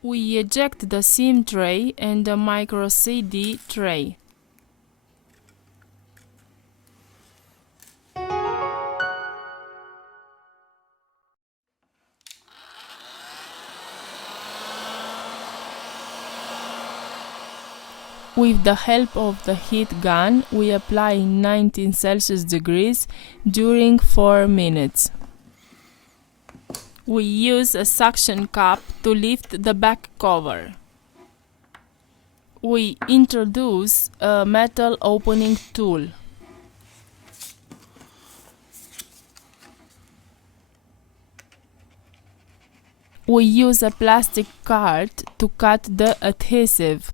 We eject the SIM tray and the micro CD tray. With the help of the heat gun, we apply 19 Celsius degrees during 4 minutes. We use a suction cup to lift the back cover. We introduce a metal opening tool. We use a plastic card to cut the adhesive.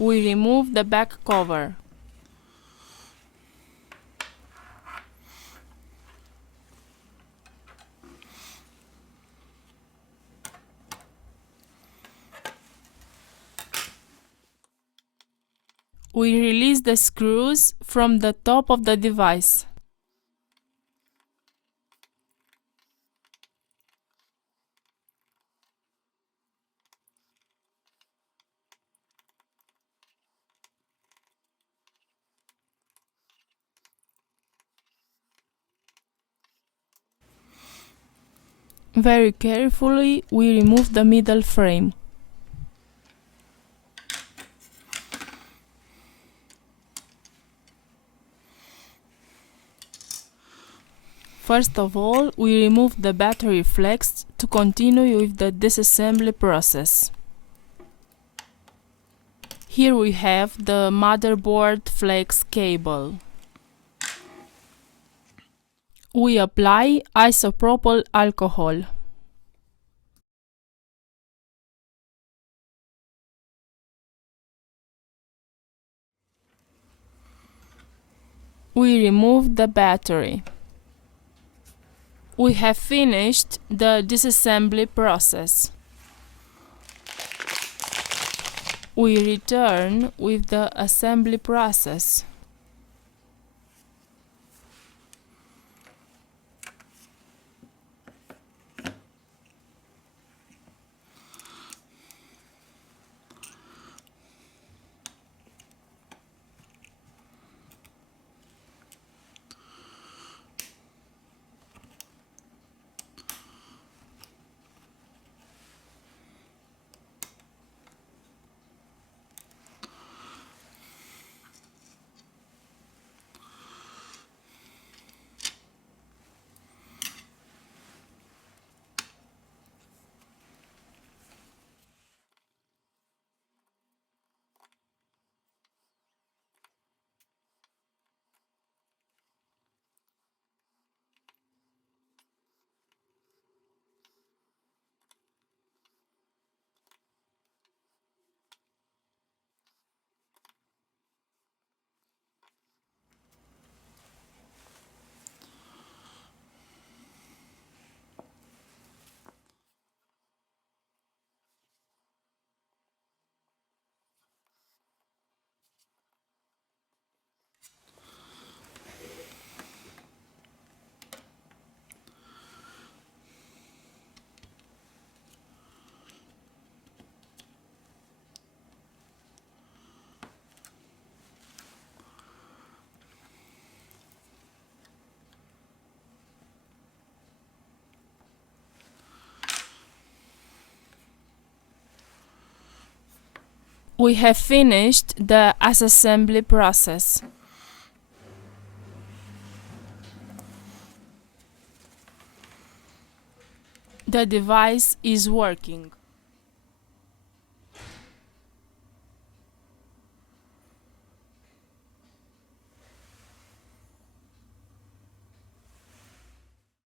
We remove the back cover. We release the screws from the top of the device. Very carefully, we remove the middle frame. First of all, we remove the battery flex to continue with the disassembly process. Here we have the motherboard flex cable. We apply isopropyl alcohol. We remove the battery. We have finished the disassembly process. We return with the assembly process. We have finished the assembly process. The device is working.